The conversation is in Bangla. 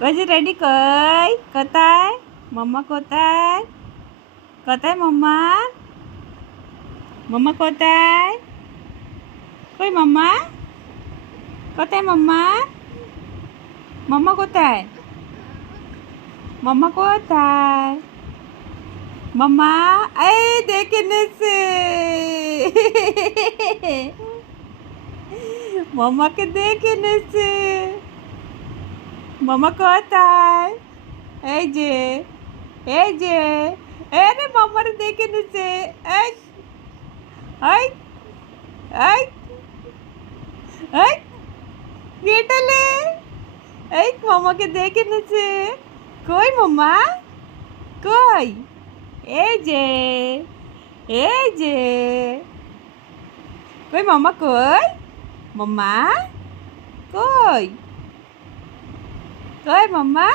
ওই যে রেডি কই কোথায় মাম্মা কোথায় কোথায় মাম্মা মাম্মা কোথায় কই মাম্মা কোথায় মাম্মা মাম্মা কোথায় মাম্মা কোথায় মাম্মা এই দেখে নেছে মাম্মাকে দেখে নেছে মামা কোথায় এই যে আরে মামার দেখে নিছে এই এই এই এই গেটালে এই মামাকে দেখে নিছে কই মামা কই এই যে কই মামা কই মামা কই কই মামা